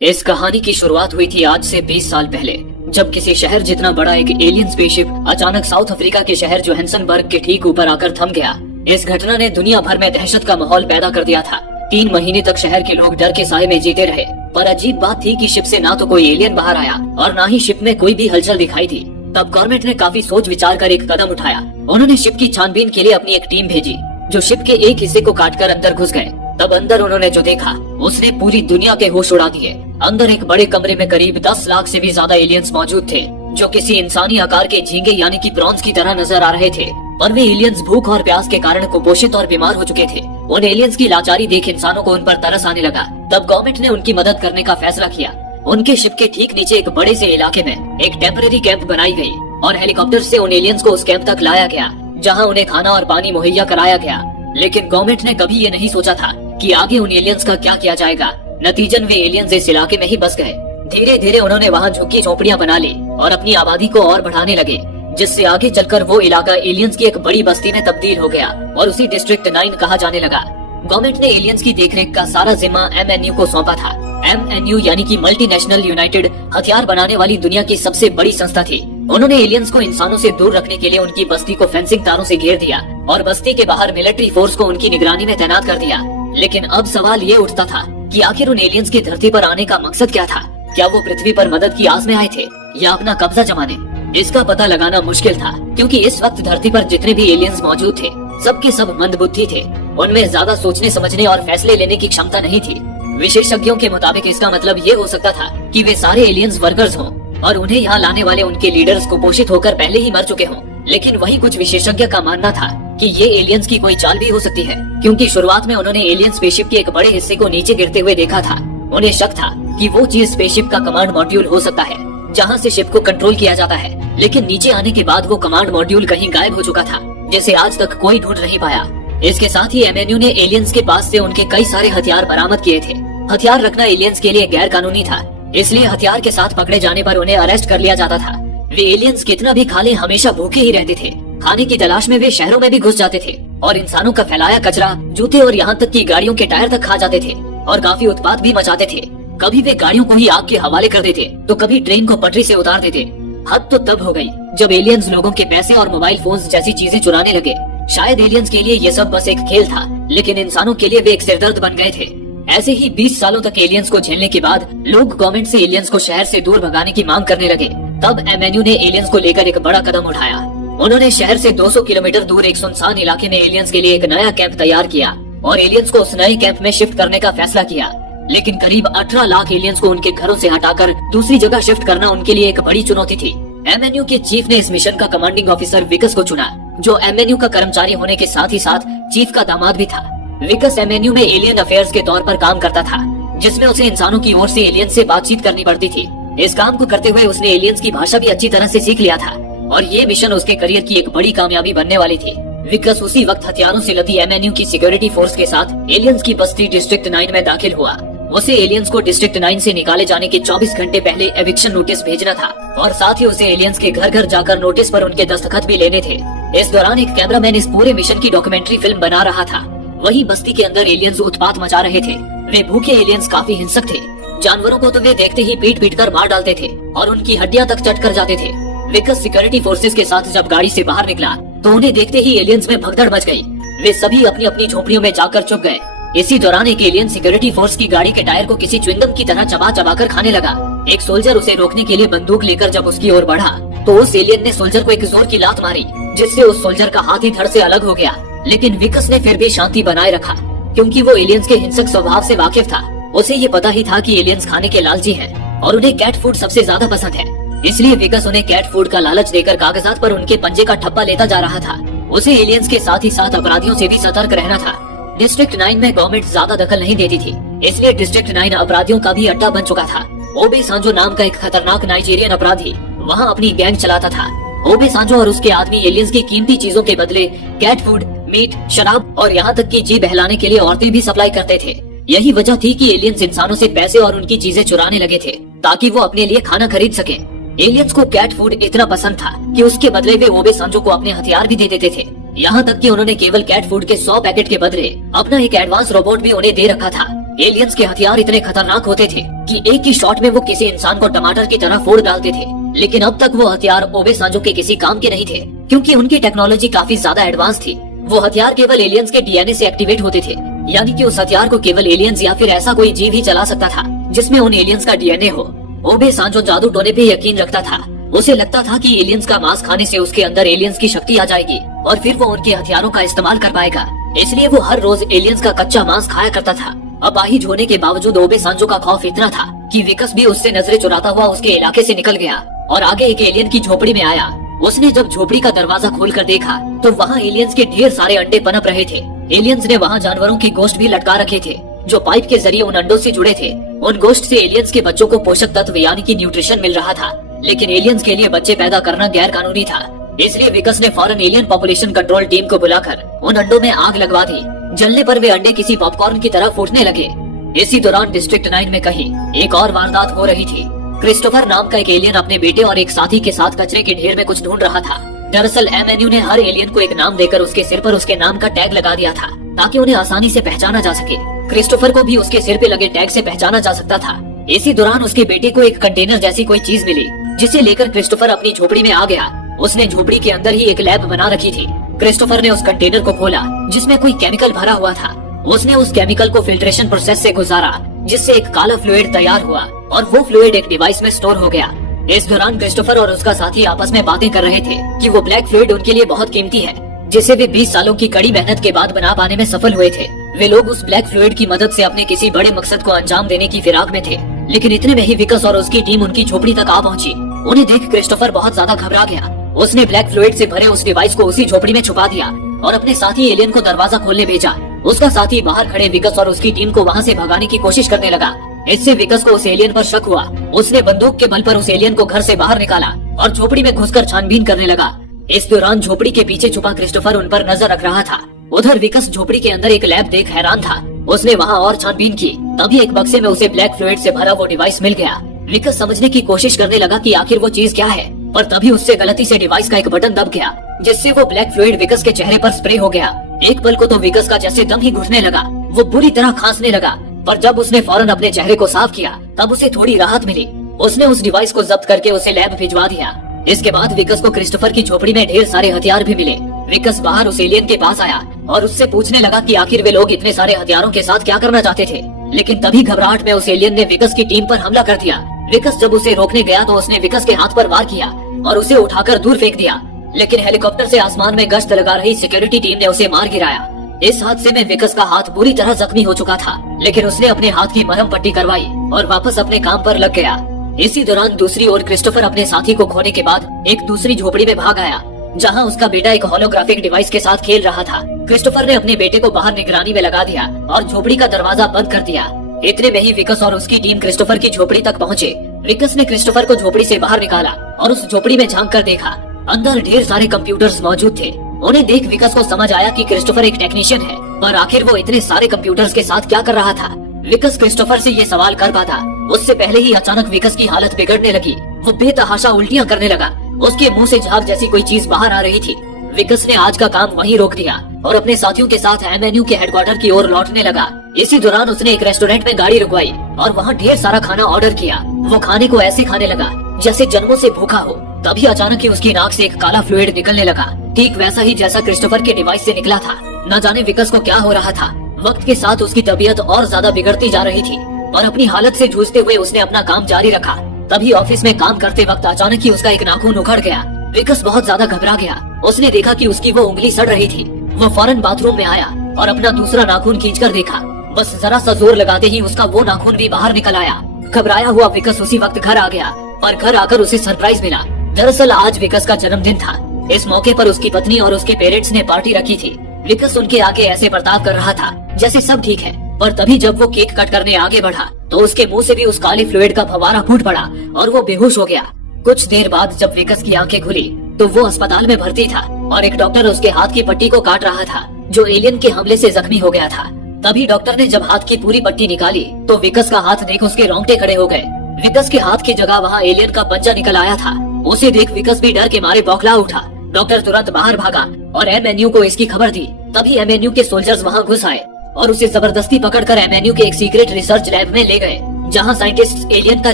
इस कहानी की शुरुआत हुई थी आज से 20 साल पहले, जब किसी शहर जितना बड़ा एक एलियन स्पेसशिप अचानक साउथ अफ्रीका के शहर जोहान्सबर्ग के ठीक ऊपर आकर थम गया। इस घटना ने दुनिया भर में दहशत का माहौल पैदा कर दिया था। 3 महीने तक शहर के लोग डर के साए में जीते रहे। पर अजीब बात थी कि शिप से ना तो कोई एलियन बाहर आया और ना ही शिप में कोई भी हलचल दिखाई दी। तब गवर्नमेंट ने काफी सोच विचार कर एक कदम उठाया। उन्होंने शिप की छानबीन के लिए अपनी एक टीम भेजी, जो शिप के एक हिस्से को काटकर अंदर घुस गए। तब अंदर उन्होंने जो देखा उसने पूरी दुनिया के होश उड़ा दिए। अंदर एक बड़े कमरे में करीब 10 लाख से भी ज्यादा एलियंस मौजूद थे, जो किसी इंसानी आकार के झींगे यानी कि प्रॉन्स की तरह नजर आ रहे थे। पर वे एलियंस भूख और प्यास के कारण कुपोषित और बीमार हो चुके थे। उन एलियंस की लाचारी देख इंसानों को उन पर तरस आने लगा। तब गवर्नमेंट ने उनकी मदद करने का फैसला किया। उनके शिप के ठीक नीचे एक बड़े से इलाके में एक टेम्परेरी कैंप बनाई गई और हेलीकॉप्टर से उन एलियंस को उस कैंप तक लाया गया, जहाँ उन्हें खाना और पानी मुहैया कराया गया। लेकिन गवर्नमेंट ने कभी ये नहीं सोचा था कि आगे उन एलियंस का क्या किया जाएगा। नतीजन वे एलियंस इस इलाके में ही बस गए। धीरे धीरे उन्होंने वहाँ झुग्गी झोपड़ियाँ बना ली और अपनी आबादी को और बढ़ाने लगे, जिससे आगे चलकर वो इलाका एलियंस की एक बड़ी बस्ती में तब्दील हो गया और उसी डिस्ट्रिक्ट 9 कहा जाने लगा। गवर्नमेंट ने एलियंस की देखरेख का सारा जिम्मा MNU को सौंपा था। MNU यानी कि मल्टीनेशनल यूनाइटेड हथियार बनाने वाली दुनिया की सबसे बड़ी संस्था थी। उन्होंने एलियंस को इंसानों से दूर रखने के लिए उनकी बस्ती को फेंसिंग तारों से घेर दिया और बस्ती के बाहर मिलिट्री फोर्स को उनकी निगरानी में तैनात कर दिया। लेकिन अब सवाल ये उठता था कि आखिर उन एलियंस के धरती पर आने का मकसद क्या था? क्या वो पृथ्वी पर मदद की आस में आए थे या अपना कब्जा जमाने? इसका पता लगाना मुश्किल था, क्योंकि इस वक्त धरती पर जितने भी एलियंस मौजूद थे सबके सब मंदबुद्धि थे। उनमें ज्यादा सोचने समझने और फैसले लेने की क्षमता नहीं थी। विशेषज्ञों के मुताबिक इसका मतलब ये हो सकता था कि वे सारे एलियंस वर्कर्स हों और उन्हें यहाँ लाने वाले उनके लीडर्स कुपोषित होकर पहले ही मर चुके हों। लेकिन वही कुछ विशेषज्ञ का मानना था कि ये एलियंस की कोई चाल भी हो सकती है, क्योंकि शुरुआत में उन्होंने एलियन स्पेसशिप के एक बड़े हिस्से को नीचे गिरते हुए देखा था। उन्हें शक था कि वो चीज स्पेसशिप का कमांड मॉड्यूल हो सकता है, जहाँ से शिप को कंट्रोल किया जाता है। लेकिन नीचे आने के बाद वो कमांड मॉड्यूल कहीं गायब हो चुका था, जिसे आज तक कोई ढूंढ नहीं पाया। इसके साथ ही MNU ने एलियंस के पास से उनके कई सारे हथियार बरामद किए थे। हथियार रखना एलियंस के लिए गैर कानूनी था, इसलिए हथियार के साथ पकड़े जाने पर उन्हें अरेस्ट कर लिया जाता था। वे एलियंस कितना भी खा लें हमेशा भूखे ही रहते थे। खाने की तलाश में वे शहरों में भी घुस जाते थे और इंसानों का फैलाया कचरा, जूते और यहाँ तक कि गाड़ियों के टायर तक खा जाते थे और काफी उत्पात भी मचाते थे। कभी वे गाड़ियों को ही आग के हवाले कर देते तो कभी ट्रेन को पटरी से उतार देते। हद तो तब हो गई जब एलियंस लोगों के पैसे और मोबाइल फोन्स जैसी चीजें चुराने लगे। शायद एलियंस के लिए ये सब बस एक खेल था, लेकिन इंसानों के लिए वे एक सिरदर्द बन गए थे। ऐसे ही 20 सालों तक एलियंस को झेलने के बाद लोग गवर्नमेंट से एलियंस को शहर से दूर भगाने की मांग करने लगे। तब MNU ने एलियंस को लेकर एक बड़ा कदम उठाया। उन्होंने शहर से 200 किलोमीटर दूर एक सुनसान इलाके में एलियंस के लिए एक नया कैंप तैयार किया और एलियंस को उस नए कैंप में शिफ्ट करने का फैसला किया। लेकिन करीब 18 लाख एलियंस को उनके घरों से हटाकर दूसरी जगह शिफ्ट करना उनके लिए एक बड़ी चुनौती थी। MNU के चीफ ने इस मिशन का कमांडिंग ऑफिसर विकस को चुना, जो MNU का कर्मचारी होने के साथ ही साथ चीफ का दामाद भी था। विकस MNU में एलियन अफेयर्स के तौर पर काम करता था, जिसमें उसे इंसानों की ओर से एलियंस से बातचीत करनी पड़ती थी। इस काम को करते हुए उसने एलियंस की भाषा भी अच्छी तरह से सीख लिया था और ये मिशन उसके करियर की एक बड़ी कामयाबी बनने वाली थी। विकस उसी वक्त हथियारों से लदी MNU की सिक्योरिटी फोर्स के साथ एलियंस की बस्ती डिस्ट्रिक्ट 9 में दाखिल हुआ। उसे एलियंस को डिस्ट्रिक्ट 9 से निकाले जाने के 24 घंटे पहले एविक्शन नोटिस भेजना था और साथ ही उसे एलियंस के घर घर जाकर नोटिस पर उनके दस्तखत भी लेने थे। इस दौरान एक कैमरामैन इस पूरे मिशन की डॉक्यूमेंट्री फिल्म बना रहा था। वही बस्ती के अंदर एलियंस उत्पात मचा रहे थे। वे भूखे एलियंस काफी हिंसक थे। जानवरों को तो वे देखते ही पीट पीट कर मार डालते थे और उनकी हड्डियां तक चट कर जाते थे। विकस सिक्योरिटी फोर्सेस के साथ जब गाड़ी से बाहर निकला तो उन्हें देखते ही एलियंस में भगदड़ मच गई। वे सभी अपनी अपनी झोपड़ियों में जाकर छुप गए। इसी दौरान एक एलियन सिक्योरिटी फोर्स की गाड़ी के टायर को किसी च्युइंगम की तरह चबा चबा कर खाने लगा। एक सोल्जर उसे रोकने के लिए बंदूक लेकर जब उसकी ओर बढ़ा तो उस एलियन ने सोल्जर को एक जोर की लात मारी, जिससे उस सोल्जर का हाथ ही धड़ से अलग हो गया। लेकिन विकस ने फिर भी शांति बनाए रखा, क्योंकि वो एलियंस के हिंसक स्वभाव से वाकिफ था। उसे ये पता ही था कि एलियंस खाने के लालची हैं और उन्हें कैट फूड सबसे ज्यादा पसंद है। इसलिए विकस उन्हें कैट फूड का लालच देकर कागजात पर उनके पंजे का ठप्पा लेता जा रहा था। उसे एलियंस के साथ ही साथ अपराधियों से भी सतर्क रहना था। डिस्ट्रिक्ट 9 में गवर्नमेंट ज्यादा दखल नहीं देती थी, इसलिए डिस्ट्रिक्ट 9 अपराधियों का भी अड्डा बन चुका था। ओबे सांजो नाम का एक खतरनाक नाइजीरियन अपराधी वहाँ अपनी गैंग चलाता था। ओबे सांजो और उसके आदमी एलियंस की कीमती चीजों के बदले कैट फूड, मीट, शराब और यहाँ तक कि जी बहलाने के लिए औरतें भी सप्लाई करते थे। यही वजह थी कि एलियंस इंसानों से पैसे और उनकी चीजें चुराने लगे थे, ताकि वो अपने लिए खाना खरीद सके। एलियंस को कैट फूड इतना पसंद था कि उसके बदले वे ओबे सांजो को अपने हथियार भी दे देते थे। यहाँ तक कि उन्होंने केवल कैट फूड के 100 पैकेट के बदले अपना एक एडवांस रोबोट भी उन्हें दे रखा था। एलियंस के हथियार इतने खतरनाक होते थे कि एक ही शॉट में वो किसी इंसान को टमाटर की तरह फोड़ डालते थे। लेकिन अब तक वो हथियार ओबे सांजो के किसी काम के नहीं थे, क्योंकि उनकी टेक्नोलॉजी काफी ज्यादा एडवांस थी। वो हथियार केवल एलियंस के डीएनए से एक्टिवेट होते थे, यानी कि उस हथियार को केवल एलियंस या फिर ऐसा कोई जीव ही चला सकता था जिसमें उन एलियंस का डीएनए हो। ओबे सांजो जादू टोने पे यकीन रखता था। उसे लगता था कि एलियंस का मांस खाने से उसके अंदर एलियंस की शक्ति आ जाएगी और फिर वो उनके हथियारों का इस्तेमाल कर पाएगा। इसलिए वो हर रोज एलियंस का कच्चा मांस खाया करता था। अपाहिज होने के बावजूद ओबे सांजो का खौफ इतना था कि विकस भी उससे नजरें चुराता हुआ उसके इलाके से निकल गया और आगे एक एलियन की झोपड़ी में आया। उसने जब झोपड़ी का दरवाजा खोलकर देखा तो वहाँ एलियंस के ढेर सारे अंडे पनप रहे थे। एलियंस ने वहाँ जानवरों के गोश्त भी लटका रखे थे जो पाइप के जरिए उन अंडों से जुड़े थे। उन गोश्त से एलियंस के बच्चों को पोषक तत्व यानी कि न्यूट्रिशन मिल रहा था, लेकिन एलियंस के लिए बच्चे पैदा करना गैर कानूनी था। इसलिए विकस ने फौरन एलियन पॉपुलेशन कंट्रोल टीम को बुलाकर उन अंडों में आग लगवा दी। जलने पर वे अंडे किसी पॉपकॉर्न की तरह फूटने लगे। इसी दौरान डिस्ट्रिक्ट 9 में कहीं एक और वारदात हो रही थी। क्रिस्टोफर नाम का एक एलियन अपने बेटे और एक साथी के साथ कचरे के ढेर में कुछ ढूंढ रहा था। दरअसल एमएनयू ने हर एलियन को एक नाम देकर उसके सिर पर उसके नाम का टैग लगा दिया था ताकि उन्हें आसानी से पहचाना जा सके। क्रिस्टोफर को भी उसके सिर पे लगे टैग से पहचाना जा सकता था। इसी दौरान उसके बेटे को एक कंटेनर जैसी कोई चीज मिली जिसे लेकर क्रिस्टोफर अपनी झोपड़ी में आ गया। उसने झोपड़ी के अंदर ही एक लैब बना रखी थी। क्रिस्टोफर ने उस कंटेनर को खोला जिसमें कोई केमिकल भरा हुआ था। उसने उस केमिकल को फिल्ट्रेशन प्रोसेस से गुजारा जिससे एक काला फ्लूइड तैयार हुआ और वो फ्लूइड एक डिवाइस में स्टोर हो गया। इस दौरान क्रिस्टोफर और उसका साथी आपस में बातें कर रहे थे कि वो ब्लैक फ्लूइड उनके लिए बहुत कीमती है जिसे वे 20 सालों की कड़ी मेहनत के बाद बना पाने में सफल हुए थे। वे लोग उस ब्लैक फ्लूइड की मदद से अपने किसी बड़े मकसद को अंजाम देने की फिराक में थे। लेकिन इतने में ही विकस और उसकी टीम उनकी झोपड़ी तक आ पहुंची। उन्हें देख क्रिस्टोफर बहुत ज्यादा घबरा गया। उसने ब्लैक फ्लूइड से भरे उस डिवाइस को उसी झोपड़ी में छुपा दिया और अपने साथी एलियन को दरवाजा खोलने भेजा। उसका साथी बाहर खड़े विकस और उसकी टीम को वहाँ से भगाने की कोशिश करने लगा। इससे विकस को उस एलियन पर शक हुआ। उसने बंदूक के बल पर उस एलियन को घर से बाहर निकाला और झोपड़ी में घुसकर छानबीन करने लगा। इस दौरान झोपड़ी के पीछे छुपा क्रिस्टोफर उन पर नजर रख रहा था। उधर विकस झोपड़ी के अंदर एक लैब देख हैरान था। उसने वहाँ और छानबीन की, तभी एक बक्से में उसे ब्लैक फ्लूइड से भरा वो डिवाइस मिल गया। विकस समझने की कोशिश करने लगा कि आखिर वो चीज क्या है, पर तभी उससे गलती से डिवाइस का एक बटन दब गया जिससे वो ब्लैक फ्लूइड विकस के चेहरे पर स्प्रे हो गया। एक पल को तो विकस का जैसे दम ही घुटने लगा। वो बुरी तरह खांसने लगा, पर जब उसने फौरन अपने चेहरे को साफ किया तब उसे थोड़ी राहत मिली। उसने उस डिवाइस को जब्त करके उसे लैब भिजवा दिया। इसके बाद विकस को क्रिस्टोफर की झोपड़ी में ढेर सारे हथियार भी मिले। विकस बाहर उस एलियन के पास आया और उससे पूछने लगा कि आखिर वे लोग इतने सारे हथियारों के साथ क्या करना चाहते थे। लेकिन तभी घबराहट में उस एलियन ने विकस की टीम पर हमला कर दिया। विकस जब उसे रोकने गया तो उसने विकस के हाथ पर वार किया और उसे उठाकर दूर फेंक दिया। लेकिन हेलीकॉप्टर से आसमान में गश्त लगा रही सिक्योरिटी टीम ने उसे मार गिराया। इस हादसे में विकस का हाथ बुरी तरह जख्मी हो चुका था, लेकिन उसने अपने हाथ की मरहम पट्टी करवाई और वापस अपने काम पर लग गया। इसी दौरान दूसरी ओर क्रिस्टोफर अपने साथी को खोने के बाद एक दूसरी झोपड़ी में भाग आया जहां उसका बेटा एक होलोग्राफिक डिवाइस के साथ खेल रहा था। क्रिस्टोफर ने अपने बेटे को बाहर निगरानी में लगा दिया और झोपड़ी का दरवाजा बंद कर दिया। इतने में ही विकस और उसकी टीम क्रिस्टोफर की झोपड़ी तक पहुँचे। विकस ने क्रिस्टोफर को झोपड़ी से बाहर निकाला और उस झोपड़ी में झांक कर देखा। अंदर ढेर सारे कंप्यूटर्स मौजूद थे। उन्हें देख विकस को समझ आया कि क्रिस्टोफर एक टेक्नीशियन है, पर आखिर वो इतने सारे कंप्यूटर्स के साथ क्या कर रहा था। विकस क्रिस्टोफर से ये सवाल कर पाता उससे पहले ही अचानक विकस की हालत बिगड़ने लगी। वो बेतहाशा उल्टियां करने लगा। उसके मुंह से झाग जैसी कोई चीज बाहर आ रही थी। विकस ने आज का काम वहीं रोक दिया और अपने साथियों के साथ एमएनयू के हेडक्वार्टर की ओर लौटने लगा। इसी दौरान उसने एक रेस्टोरेंट में गाड़ी रुकवाई और वहाँ ढेर सारा खाना ऑर्डर किया। वो खाने को ऐसे खाने लगा जैसे जन्मों से भूखा हो। तभी अचानक ही उसकी नाक से एक काला फ्लूइड निकलने लगा, ठीक वैसा ही जैसा क्रिस्टोफर के डिवाइस से निकला था। न जाने विकस को क्या हो रहा था। वक्त के साथ उसकी तबीयत और ज्यादा बिगड़ती जा रही थी और अपनी हालत से जूझते हुए उसने अपना काम जारी रखा। तभी ऑफिस में काम करते वक्त अचानक ही उसका एक नाखून उखड़ गया। विकस बहुत ज्यादा घबरा गया। उसने देखा कि उसकी वो उंगली सड़ रही थी। वो फौरन बाथरूम में आया और अपना दूसरा नाखून खींचकर देखा। बस जरा सा जोर लगाते ही उसका वो नाखून भी बाहर निकल आया। घबराया हुआ विकस उसी वक्त घर आ गया, पर घर आकर उसे सरप्राइज मिला। दरअसल आज विकस का जन्मदिन था। इस मौके पर उसकी पत्नी और उसके पेरेंट्स ने पार्टी रखी थी। विकस उनके आगे ऐसे बर्ताव कर रहा था जैसे सब ठीक है, पर तभी जब वो केक कट करने आगे बढ़ा तो उसके मुंह से भी उस काली फ्लूइड का फव्वारा फूट पड़ा और वो बेहोश हो गया। कुछ देर बाद जब विकस की आंखें खुली तो वो अस्पताल में भर्ती था और एक डॉक्टर उसके हाथ की पट्टी को काट रहा था जो एलियन के हमले से जख्मी हो गया था। तभी डॉक्टर ने जब हाथ की पूरी पट्टी निकाली तो विकस का हाथ देख उसके रोंगटे खड़े हो गए। विकस के हाथ की जगह वहाँ एलियन का पंजा निकल आया था। उसे देख विकस भी डर के मारे बौखला उठा। डॉक्टर तुरंत बाहर भागा और एमएनयू को इसकी खबर दी। तभी एमएनयू के सोल्जर्स वहाँ घुस आए और उसे जबरदस्ती पकड़कर एमएनयू के एक सीक्रेट रिसर्च लैब में ले गए, जहां साइंटिस्ट एलियन का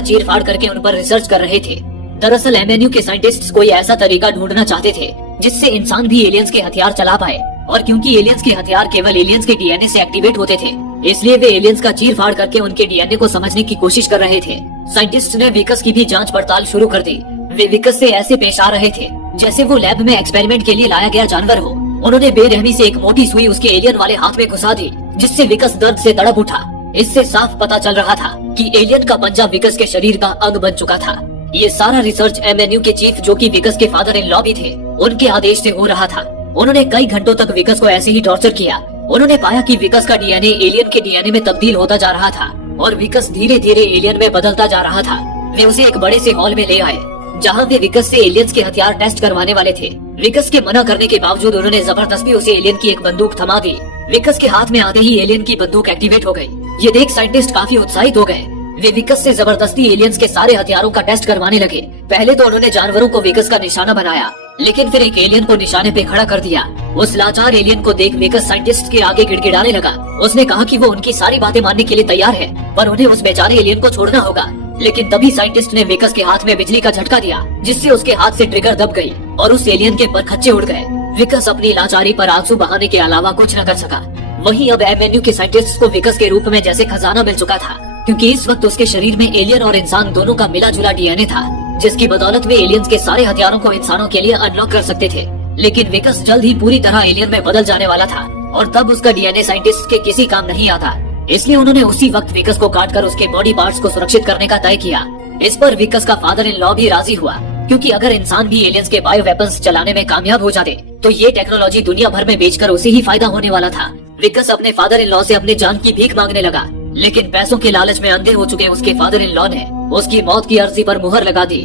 चीर फाड़ करके उन पर रिसर्च कर रहे थे। दरअसल एमएनयू के साइंटिस्ट्स कोई ऐसा तरीका ढूंढना चाहते थे जिससे इंसान भी एलियंस के हथियार चला पाए, और क्योंकि एलियंस के हथियार केवल एलियंस के डीएनए से एक्टिवेट होते थे, इसलिए वे एलियंस का चीर फाड़ करके उनके डीएनए को समझने की कोशिश कर रहे थे। साइंटिस्ट ने विकस की भी जांच पड़ताल शुरू कर दी। वे विकस से ऐसे पेश आ रहे थे जैसे वो लैब में एक्सपेरिमेंट के लिए लाया गया जानवर हो। उन्होंने बेरहमी से एक मोटी सुई उसके एलियन वाले हाथ में घुसा दी, जिससे विकस दर्द से तड़प उठा। इससे साफ पता चल रहा था कि एलियन का पंजा विकस के शरीर का अंग बन चुका था। ये सारा रिसर्च एमएनयू के चीफ, जो कि विकस के फादर इन लॉ भी थे, उनके आदेश से हो रहा था। उन्होंने कई घंटों तक विकस को ऐसे ही टॉर्चर किया। उन्होंने पाया कि विकस का डीएनए एलियन के डीएनए में तब्दील होता जा रहा था और विकस धीरे धीरे एलियन में बदलता जा रहा था। वे उसे एक बड़े से हॉल में ले आए, जहां वे विकस से एलियंस के हथियार टेस्ट करवाने वाले थे। विकस के मना करने के बावजूद उन्होंने जबरदस्ती उसे एलियन की एक बंदूक थमा दी। विकस के हाथ में आते ही एलियन की बंदूक एक्टिवेट हो गई। ये देख साइंटिस्ट काफी उत्साहित हो गए। वे विकस से जबरदस्ती एलियंस के सारे हथियारों का टेस्ट करवाने लगे। पहले तो उन्होंने जानवरों को विकस का निशाना बनाया, लेकिन फिर एक एलियन को निशाने पे खड़ा कर दिया। उस लाचार एलियन को देख विकस साइंटिस्ट के आगे गिड़गिड़ाने लगा। उसने कहा कि वो उनकी सारी बातें मानने के लिए तैयार है, पर उन्हें उस बेचारे एलियन को छोड़ना होगा। लेकिन तभी साइंटिस्ट ने विकस के हाथ में बिजली का झटका दिया, जिससे उसके हाथ से ट्रिगर दब गई और उस एलियन के परखच्चे उड़ गए। विकस अपनी लाचारी पर आंसू बहाने के अलावा कुछ न कर सका। वहीं अब एमएनयू के साइंटिस्ट को विकस के रूप में जैसे खजाना मिल चुका था, क्योंकि इस वक्त उसके शरीर में एलियन और इंसान दोनों का मिला जुला डीएनए था, जिसकी बदौलत वे एलियंस के सारे हथियारों को इंसानों के लिए अनलॉक कर सकते थे। लेकिन विकस जल्द ही पूरी तरह एलियन में बदल जाने वाला था, और तब उसका डीएनए साइंटिस्ट के किसी काम नहीं आता। इसलिए उन्होंने उसी वक्त विकस को काटकर उसके बॉडी पार्ट्स को सुरक्षित करने का तय किया। इस पर विकस का फादर इन लॉ भी राजी हुआ, क्योंकि अगर इंसान भी एलियंस के बायो वेपन्स चलाने में कामयाब हो जाते तो ये टेक्नोलॉजी दुनिया भर में बेचकर उसे ही फायदा होने वाला था। विकस अपने फादर इन लॉ से अपने जान की भीख मांगने लगा, लेकिन पैसों के लालच में अंधे हो चुके उसके फादर इन लॉ ने उसकी मौत की अर्जी पर मुहर लगा दी।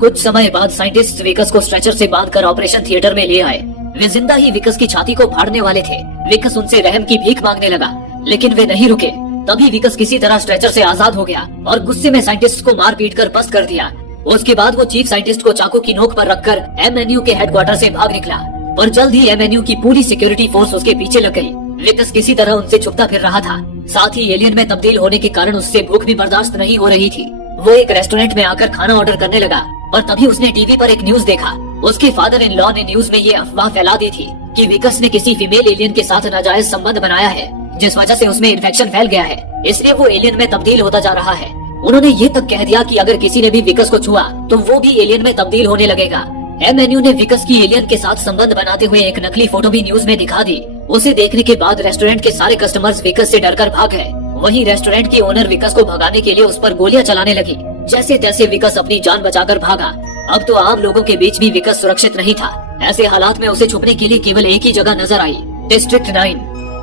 कुछ समय बाद साइंटिस्ट विकस को स्ट्रेचर से बांधकर ऑपरेशन थिएटर में ले आए। वे जिंदा ही विकस की छाती को फाड़ने वाले थे। विकस उनसे रहम की भीख मांगने लगा, लेकिन वे नहीं रुके। तभी विकस किसी तरह स्ट्रेचर से आजाद हो गया और गुस्से में साइंटिस्ट को मार पीट कर पस्त कर दिया। उसके बाद वो चीफ साइंटिस्ट को चाकू की नोक पर रखकर एमएनयू के हेडक्वार्टर से भाग निकला, पर जल्द ही एमएनयू की पूरी सिक्योरिटी फोर्स उसके पीछे लग गई। विकस किसी तरह उनसे छुपता फिर रहा था। साथ ही एलियन में तब्दील होने के कारण उससे भूख भी बर्दाश्त नहीं हो रही थी। वो एक रेस्टोरेंट में आकर खाना ऑर्डर करने लगा, पर तभी उसने टीवी पर एक न्यूज देखा। उसके फादर इन लॉ ने न्यूज में ये अफवाह फैला दी थी कि विकस ने किसी फीमेल एलियन के साथ नाजायज संबंध बनाया है, जिस वजह से उसमें इन्फेक्शन फैल गया है, इसलिए वो एलियन में तब्दील होता जा रहा है। उन्होंने ये तक कह दिया कि अगर किसी ने भी विकस को छुआ तो वो भी एलियन में तब्दील होने लगेगा। एमएनयू ने विकस की एलियन के साथ संबंध बनाते हुए एक नकली फोटो भी न्यूज में दिखा दी। उसे देखने के बाद रेस्टोरेंट के सारे कस्टमर्स विकस से डरकर भाग गए। वहीं रेस्टोरेंट की ओनर विकस को भगाने के लिए उस पर गोलियां चलाने लगी। जैसे तैसे विकस अपनी जान बचाकर भागा। अब तो आम लोगों के बीच भी विकस सुरक्षित नहीं था। ऐसे हालात में उसे छुपने के लिए केवल एक ही जगह नजर आई, डिस्ट्रिक्ट 9।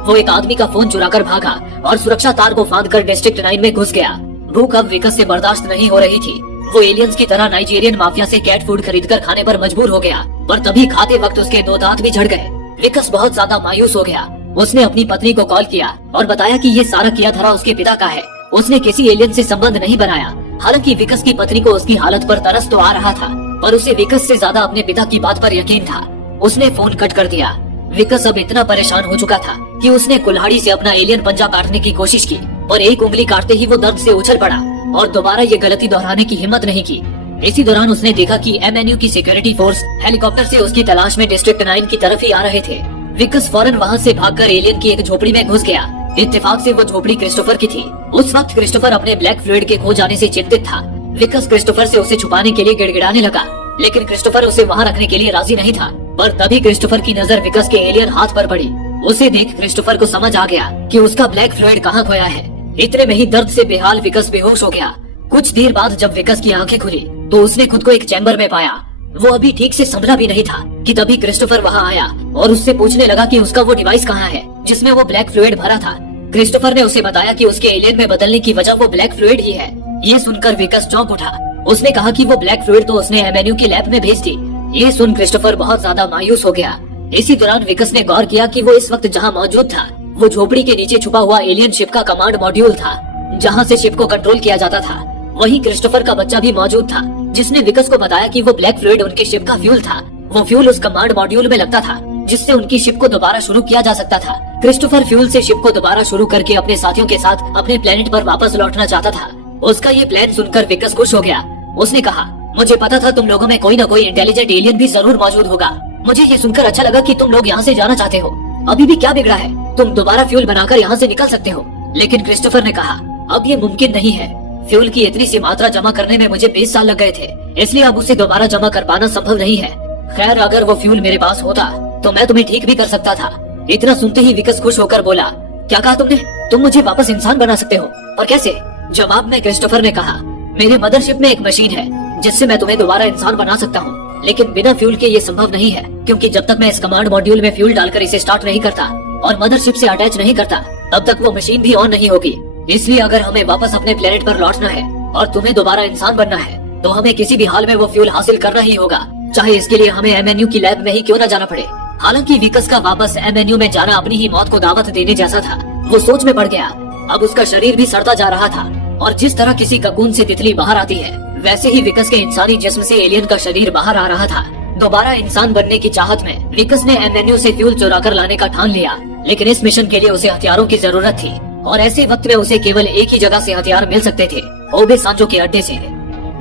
वो एक आदमी का फोन चुराकर भागा और सुरक्षा तार को फांदकर डिस्ट्रिक्ट 9 में घुस गया। भूख अब विकस से बर्दाश्त नहीं हो रही थी। वो एलियंस की तरह नाइजीरियन माफिया से कैट फूड खरीदकर खाने पर मजबूर हो गया, पर तभी खाते वक्त उसके 2 दांत भी झड़ गए। विकस बहुत ज्यादा मायूस हो गया। उसने अपनी पत्नी को कॉल किया और बताया कि ये सारा किया धरा उसके पिता का है। उसने किसी एलियन से संबंध नहीं बनाया। हालांकि विकस की पत्नी को उसकी हालत पर तरस तो आ रहा था, पर उसे विकस से ज्यादा अपने पिता की बात पर यकीन था। उसने फोन कट कर दिया। विकस अब इतना परेशान हो चुका था कि उसने कुल्हाड़ी से अपना एलियन पंजा काटने की कोशिश की, और एक उंगली काटते ही वो दर्द से उछल पड़ा और दोबारा ये गलती दोहराने की हिम्मत नहीं की। इसी दौरान उसने देखा कि एमएनयू की सिक्योरिटी फोर्स हेलीकॉप्टर से उसकी तलाश में डिस्ट्रिक्ट 9 की तरफ ही आ रहे थे। विकस फौरन वहाँ से भागकर एलियन की एक झोपड़ी में घुस गया। इत्तेफाक से वो झोपड़ी क्रिस्टोफर की थी। उस वक्त क्रिस्टोफर अपने ब्लैक फ्लूइड के खो जाने से चिंतित था। विकस क्रिस्टोफर से उसे छुपाने के लिए गिड़गिड़ाने लगा, लेकिन क्रिस्टोफर उसे वहाँ रखने के लिए राजी नहीं था। पर तभी क्रिस्टोफर की नजर विकस के एलियन हाथ पर पड़ी। उसे देख क्रिस्टोफर को समझ आ गया कि उसका ब्लैक फ्लूइड कहाँ खोया है। इतने में ही दर्द से बेहाल विकस बेहोश हो गया। कुछ देर बाद जब विकस की आंखें खुली तो उसने खुद को एक चैम्बर में पाया। वो अभी ठीक से संभला भी नहीं था कि तभी क्रिस्टोफर वहाँ आया और उससे पूछने लगा कि उसका वो डिवाइस कहाँ है जिसमें वो ब्लैक फ्लूइड भरा था। क्रिस्टोफर ने उसे बताया कि उसके एलियन में बदलने की वजह वो ब्लैक फ्लूइड ही है। ये सुनकर विकस चौंक उठा। उसने कहा कि वो ब्लैक फ्लूइड तो उसने एमएनयू के लैब में भेज दी। ये सुन क्रिस्टोफर बहुत ज्यादा मायूस हो गया। इसी दौरान विकस ने गौर किया कि वो इस वक्त जहाँ मौजूद था वो झोपड़ी के नीचे छुपा हुआ एलियन शिप का कमांड मॉड्यूल था, जहाँ से शिप को कंट्रोल किया जाता था। वहीं क्रिस्टोफर का बच्चा भी मौजूद था, जिसने विकस को बताया कि वो ब्लैक फ्लूइड उनकी शिप का फ्यूल था। वो फ्यूल उस कमांड मॉड्यूल में लगता था, जिससे उनकी शिप को दोबारा शुरू किया जा सकता था। क्रिस्टोफर फ्यूल से शिप को दोबारा शुरू करके अपने साथियों के साथ अपने प्लेनेट पर वापस लौटना चाहता था। उसका ये प्लान सुनकर विकस खुश हो गया। उसने कहा, मुझे पता था तुम लोगों में कोई न कोई इंटेलिजेंट एलियन भी जरूर मौजूद होगा। मुझे ये सुनकर अच्छा लगा कि तुम लोग यहाँ से जाना चाहते हो। अभी भी क्या बिगड़ा है, तुम दोबारा फ्यूल बनाकर यहाँ से निकल सकते हो। लेकिन क्रिस्टोफर ने कहा, अब ये मुमकिन नहीं है। फ्यूल की इतनी सी मात्रा जमा करने में मुझे 20 साल लग गए थे, इसलिए अब उसे दोबारा जमा कर पाना संभव नहीं है। खैर, अगर वो फ्यूल मेरे पास होता तो मैं तुम्हें ठीक भी कर सकता था। इतना सुनते ही विकस खुश होकर बोला, क्या कहा तुमने? तुम मुझे वापस इंसान बना सकते हो? और कैसे? जवाब में क्रिस्टोफर ने कहा, मेरे मदरशिप में एक मशीन है जिससे मैं तुम्हें दोबारा इंसान बना सकता हूँ, लेकिन बिना फ्यूल के ये संभव नहीं है, क्योंकि जब तक मैं इस कमांड मॉड्यूल में फ्यूल डालकर इसे स्टार्ट नहीं करता और मदरशिप से अटैच नहीं करता, तब तक वो मशीन भी ऑन नहीं होगी। इसलिए अगर हमें वापस अपने प्लेनेट पर लौटना है और तुम्हें दोबारा इंसान बनना है, तो हमें किसी भी हाल में वो फ्यूल हासिल करना ही होगा, चाहे इसके लिए हमें एमएनयू की लैब में ही क्यों न जाना पड़े। हालांकि विकस का वापस एमएनयू में जाना अपनी ही मौत को दावत देने जैसा था। वो सोच में पड़ गया। अब उसका शरीर भी सड़ता जा रहा था, और जिस तरह किसी ककून से तितली बाहर आती है, वैसे ही विकस के इंसानी जिस्म से एलियन का शरीर बाहर आ रहा था। दोबारा इंसान बनने की चाहत में विकस ने एमएनयू से फ्यूल चुरा कर लाने का ठान लिया, लेकिन इस मिशन के लिए उसे हथियारों की जरूरत थी, और ऐसे वक्त में उसे केवल एक ही जगह से हथियार मिल सकते थे, ओबे सांजो के अड्डे से।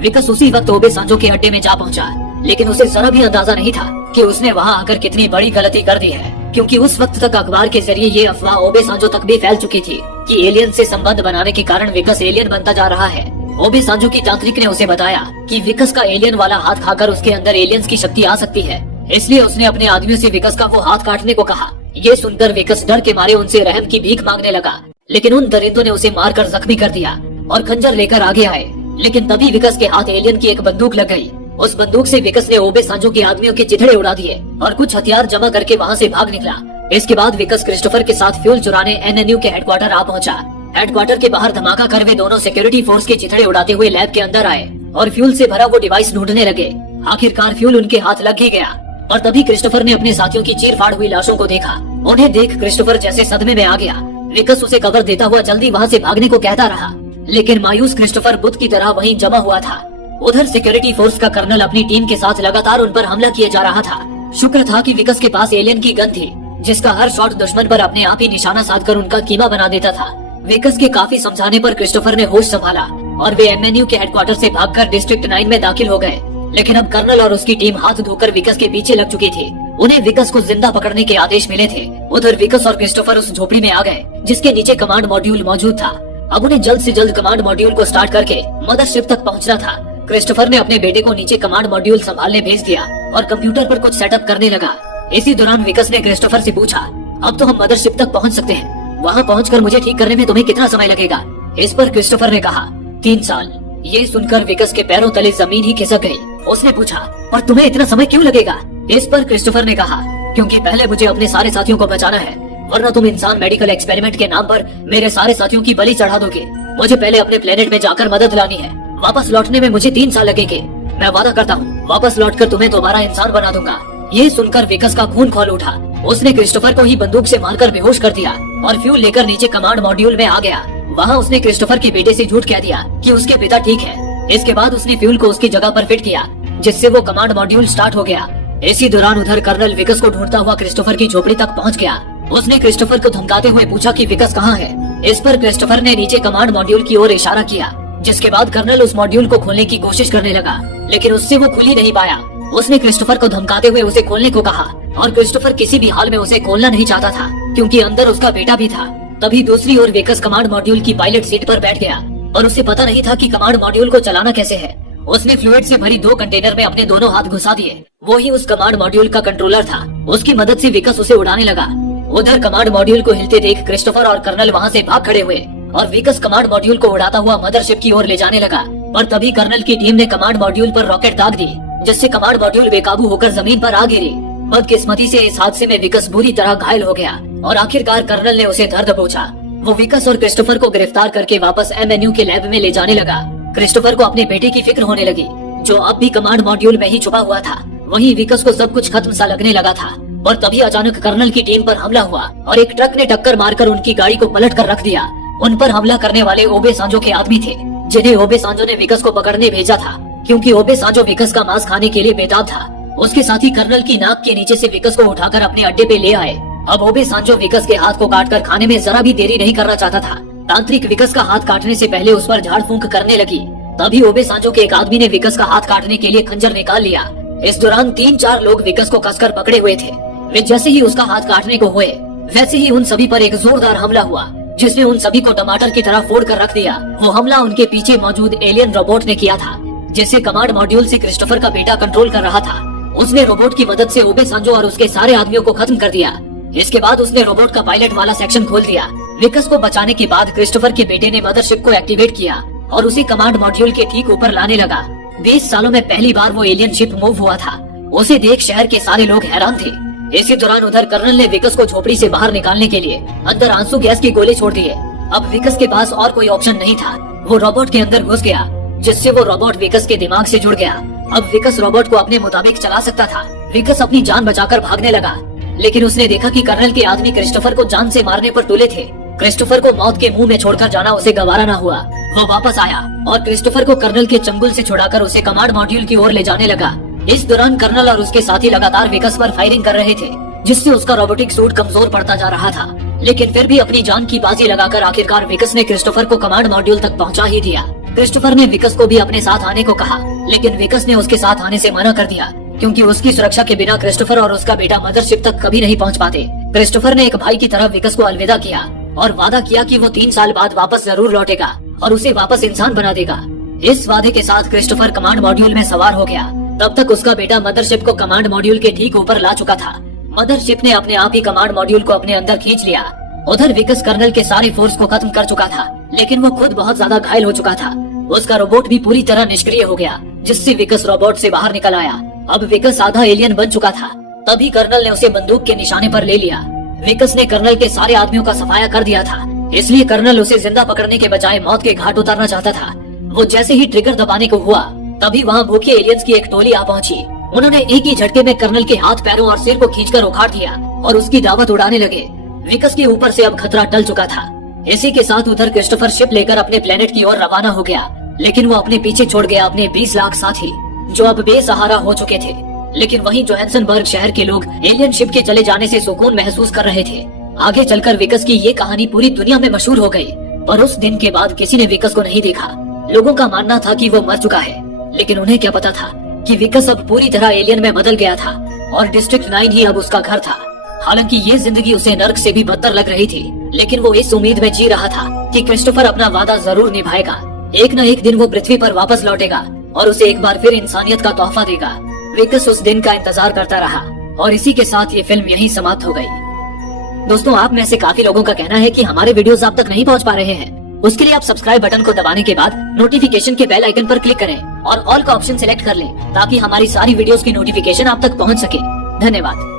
विकस उसी वक्त ओबे सांजो के अड्डे में जा पहुंचा, लेकिन उसे जरा भी अंदाजा नहीं था कि उसने वहां आकर कितनी बड़ी गलती कर दी है, क्योंकि उस वक्त तक अखबार के जरिए ये अफवाह ओबे सांजो तक भी फैल चुकी थी कि एलियन से संबंध बनाने के कारण विकस एलियन बनता जा रहा है। ओबे सांजो की तांत्रिक ने उसे बताया कि विकस का एलियन वाला हाथ खाकर उसके अंदर एलियंस की शक्ति आ सकती है, इसलिए उसने अपने आदमियों से विकस का वो हाथ काटने को कहा। ये सुनकर विकस डर के मारे उनसे रहम की भीख मांगने लगा, लेकिन उन दरिंदों ने उसे मारकर जख्मी कर दिया और खंजर लेकर आगे आए। लेकिन तभी विकस के हाथ एलियन की एक बंदूक लग गई। उस बंदूक से विकस ने ओबे सांजो के आदमियों के चिथड़े उड़ा दिए और कुछ हथियार जमा करके वहाँ से भाग निकला। इसके बाद विकस क्रिस्टोफर के साथ फ्यूल चुराने एनएनयू के हेडक्वार्टर आ पहुंचा। हेडक्वार्टर के बाहर धमाका कर वे दोनों सिक्योरिटी फोर्स के चिथड़े उड़ाते हुए लैब के अंदर आए और फ्यूल से भरा वो डिवाइस ढूंढने लगे। आखिरकार फ्यूल उनके हाथ लग ही गया, और तभी क्रिस्टोफर ने अपने साथियों की चीर फाड़ हुई लाशों को देखा। उन्हें देख क्रिस्टोफर जैसे सदमे में आ गया। विकस उसे कवर देता हुआ जल्दी वहाँ से भागने को कहता रहा, लेकिन मायूस क्रिस्टोफर बुत की तरह वहीं जमा हुआ था। उधर सिक्योरिटी फोर्स का कर्नल अपनी टीम के साथ लगातार उन पर हमला किए जा रहा था। शुक्र था कि विकस के पास एलियन की गन थी, जिसका हर शॉट दुश्मन पर अपने आप ही निशाना साधकर उनका कीमा बना देता था। विकस के काफी समझाने पर क्रिस्टोफर ने होश संभाला और वे एमएनयू के हेडक्वार्टर से भागकर डिस्ट्रिक्ट 9 में दाखिल हो गए। लेकिन अब कर्नल और उसकी टीम हाथ धोकर विकस के पीछे लग चुकी थी। उन्हें विकस को जिंदा पकड़ने के आदेश मिले थे। उधर विकस और क्रिस्टोफर उस झोपड़ी में आ गए जिसके नीचे कमांड मॉड्यूल मौजूद था। अब उन्हें जल्द से जल्द कमांड मॉड्यूल को स्टार्ट करके मदरशिप तक पहुंचना था। क्रिस्टोफर ने अपने बेटे को नीचे कमांड मॉड्यूल संभालने भेज दिया और कंप्यूटर पर कुछ सेटअप करने लगा। इसी दौरान विकस ने क्रिस्टोफर से पूछा, अब तो हम मदरशिप तक पहुंच सकते हैं, वहां पहुंचकर मुझे ठीक करने में तुम्हें कितना समय लगेगा? इस पर क्रिस्टोफर ने कहा, 3 साल। ये सुनकर विकस के पैरों तले जमीन ही खिसक गई। उसने पूछा, और तुम्हें इतना समय क्यों लगेगा? इस पर क्रिस्टोफर ने कहा, क्योंकि पहले मुझे अपने सारे साथियों को बचाना है, वरना तुम इंसान मेडिकल एक्सपेरिमेंट के नाम पर मेरे सारे साथियों की बलि चढ़ा दोगे। मुझे पहले अपने प्लेनेट में जाकर मदद लानी है। वापस लौटने में मुझे 3 साल लगेंगे। मैं वादा करता हूँ, वापस लौटकर तुम्हें दोबारा इंसान बना दूंगा। ये सुनकर विकस का खून खौल उठा। उसने क्रिस्टोफर को ही बंदूक से मारकर बेहोश कर दिया और फ्यूल लेकर नीचे कमांड मॉड्यूल में आ गया। वहाँ उसने क्रिस्टोफर के बेटे से झूठ कह दिया कि उसके पिता ठीक है। इसके बाद उसने फ्यूल को उसकी जगह पर फिट किया, जिससे वो कमांड मॉड्यूल स्टार्ट हो गया। इसी दौरान उधर कर्नल विकस को ढूंढता हुआ क्रिस्टोफर की झोपड़ी तक पहुंच गया। उसने क्रिस्टोफर को धमकाते हुए पूछा कि विकस कहाँ है। इस पर क्रिस्टोफर ने नीचे कमांड मॉड्यूल की ओर इशारा किया, जिसके बाद कर्नल उस मॉड्यूल को खोलने की कोशिश करने लगा, लेकिन उससे वो खुल ही नहीं पाया। उसने क्रिस्टोफर को धमकाते हुए उसे खोलने को कहा, और क्रिस्टोफर किसी भी हाल में उसे खोलना नहीं चाहता था, क्योंकि अंदर उसका बेटा भी था। तभी दूसरी ओर विकस कमांड मॉड्यूल की पायलट सीट पर बैठ गया और उसे पता नहीं था कि कमांड मॉड्यूल को चलाना कैसे है। उसने फ्लूइड से भरी 2 कंटेनर में अपने दोनों हाथ घुसा दिए। वो ही उस कमांड मॉड्यूल का कंट्रोलर था। उसकी मदद से विकस उसे उड़ाने लगा। उधर कमांड मॉड्यूल को हिलते देख क्रिस्टोफर और कर्नल वहाँ से भाग खड़े हुए और विकस कमांड मॉड्यूल को उड़ाता हुआ मदरशिप की ओर ले जाने लगा। पर तभी कर्नल की टीम ने कमांड मॉड्यूल पर रॉकेट दाग दी, जिससे कमांड मॉड्यूल बेकाबू होकर जमीन पर आ गिरी। बदकिस्मती से इस हादसे में विकस बुरी तरह घायल हो गया और आखिरकार कर्नल ने उसे दर्द पहुंचा। वो विकस और क्रिस्टोफर को गिरफ्तार करके वापस एमएनयू के लैब में ले जाने लगा। क्रिस्टोफर को अपने बेटे की फिक्र होने लगी, जो अब भी कमांड मॉड्यूल में ही छुपा हुआ था। वहीं विकस को सब कुछ खत्म सा लगने लगा था। और तभी अचानक कर्नल की टीम पर हमला हुआ और एक ट्रक ने टक्कर मारकर उनकी गाड़ी को पलट कर रख दिया। उन पर हमला करने वाले ओबे सांजो के आदमी थे, जिन्हें ओबे सांजो ने विकस को पकड़ने भेजा था, क्योंकि ओबे सांजो विकस का मांस खाने के लिए बेताब था। उसके साथ ही कर्नल की नाक के नीचे से विकस को उठाकर अपने अड्डे पे ले आए अब ओबे सांजो विकस के हाथ को काटकर खाने में जरा भी देरी नहीं करना चाहता था। तांत्रिक विकस का हाथ काटने से पहले उस पर झाड़ फूंक करने लगी। तभी ओबे सांजो के एक आदमी ने विकस का हाथ काटने के लिए खंजर निकाल लिया। इस दौरान 3-4 लोग विकस को कसकर पकड़े हुए थे। वे जैसे ही उसका हाथ काटने को हुए, वैसे ही उन सभी पर एक जोरदार हमला हुआ, जिसने उन सभी को टमाटर की तरह फोड़ कर रख दिया। वो हमला उनके पीछे मौजूद एलियन रोबोट ने किया था, जिसे कमांड मॉड्यूल से क्रिस्टोफर का बेटा कंट्रोल कर रहा था। उसने रोबोट की मदद से ओबे सांजो और उसके सारे आदमियों को खत्म कर दिया। इसके बाद उसने रोबोट का पायलट वाला सेक्शन खोल दिया। विकस को बचाने के बाद क्रिस्टोफर के बेटे ने मदरशिप को एक्टिवेट किया और उसे कमांड मॉड्यूल के ठीक ऊपर लाने लगा। 20 सालों में पहली बार वो एलियन शिप मूव हुआ था। उसे देख शहर के सारे लोग हैरान थे। इसी दौरान उधर कर्नल ने विकस को झोपड़ी से बाहर निकालने के लिए अंदर आंसू गैस की गोले छोड़ दिए। अब विकस के पास और कोई ऑप्शन नहीं था। वो रोबोट के अंदर घुस गया, जिससे वो रोबोट विकस के दिमाग से जुड़ गया। अब विकस रोबोट को अपने मुताबिक चला सकता था। विकस अपनी जान बचाकर भागने लगा, लेकिन उसने देखा कि कर्नल के आदमी क्रिस्टोफर को जान से मारने पर तुले थे। क्रिस्टोफर को मौत के मुंह में छोड़कर जाना उसे गवारा न हुआ। वो वापस आया और क्रिस्टोफर को कर्नल के चंगुल से छुड़ाकर उसे कमांड मॉड्यूल की ओर ले जाने लगा। इस दौरान कर्नल और उसके साथी लगातार विकस पर फायरिंग कर रहे थे, जिससे उसका रोबोटिक सूट कमजोर पड़ता जा रहा था। लेकिन फिर भी अपनी जान की बाजी लगाकर आखिरकार विकस ने क्रिस्टोफर को कमांड मॉड्यूल तक पहुंचा ही दिया। क्रिस्टोफर ने विकस को भी अपने साथ आने को कहा, लेकिन विकस ने उसके साथ आने से मना कर दिया, क्योंकि उसकी सुरक्षा के बिना क्रिस्टोफर और उसका बेटा मदरशिप तक कभी नहीं पहुंच पाते। क्रिस्टोफर ने एक भाई की तरह विकस को अलविदा किया और वादा किया कि वो 3 साल बाद वापस जरूर लौटेगा और उसे वापस इंसान बना देगा। इस वादे के साथ क्रिस्टोफर कमांड मॉड्यूल में सवार हो गया। तब तक उसका बेटा मदरशिप को कमांड मॉड्यूल के ठीक ऊपर ला चुका था। मदरशिप ने अपने आप ही कमांड मॉड्यूल को अपने अंदर खींच लिया। उधर विकस कर्नल के सारे फोर्स को खत्म कर चुका था, लेकिन वो खुद बहुत ज्यादा घायल हो चुका था। उसका रोबोट भी पूरी तरह निष्क्रिय हो गया, जिससे विकस रोबोट से बाहर निकल आया। अब विकस आधा एलियन बन चुका था। तभी कर्नल ने उसे बंदूक के निशाने पर ले लिया। विकस ने कर्नल के सारे आदमियों का सफाया कर दिया था, इसलिए कर्नल उसे जिंदा पकड़ने के बजाय मौत के घाट उतारना चाहता था। वो जैसे ही ट्रिगर दबाने को हुआ, तभी वहाँ भूखे एलियंस की एक टोली आ पहुंची। उन्होंने एक ही झटके में कर्नल के हाथ, पैरों और सिर को खींचकर उखाड़ दिया और उसकी दावत उड़ाने लगे। विकस के ऊपर से अब खतरा टल चुका था। इसी के साथ उधर क्रिस्टोफर शिप लेकर अपने प्लेनेट की ओर रवाना हो गया, लेकिन वो अपने पीछे छोड़ गया अपने 20 लाख साथी, जो अब बेसहारा हो चुके थे। लेकिन वहीं जोहान्सनबर्ग शहर के लोग एलियन शिप के चले जाने से सुकून महसूस कर रहे थे। आगे चलकर विकस की ये कहानी पूरी दुनिया में मशहूर हो गई, पर उस दिन के बाद किसी ने विकस को नहीं देखा। लोगों का मानना था कि वो मर चुका है, लेकिन उन्हें क्या पता था कि विकस अब पूरी तरह एलियन में बदल गया था और डिस्ट्रिक्ट 9 ही अब उसका घर था। हालांकि ये जिंदगी उसे नर्क से भी बदतर लग रही थी, लेकिन वो इस उम्मीद में जी रहा था कि क्रिस्टोफर अपना वादा जरूर निभाएगा। एक न एक दिन वो पृथ्वी पर वापस लौटेगा और उसे एक बार फिर इंसानियत का तोहफा देगा। विकस उस दिन का इंतजार करता रहा और इसी के साथ ये फिल्म यहीं समाप्त हो गई। दोस्तों, आप में से काफी लोगों का कहना है कि हमारे वीडियोस आप तक नहीं पहुंच पा रहे हैं। उसके लिए आप सब्सक्राइब बटन को दबाने के बाद नोटिफिकेशन के बेल आइकन पर क्लिक करें और ऑल का ऑप्शन सिलेक्ट कर लें, ताकि हमारी सारी वीडियोस की नोटिफिकेशन आप तक पहुंच सके। धन्यवाद।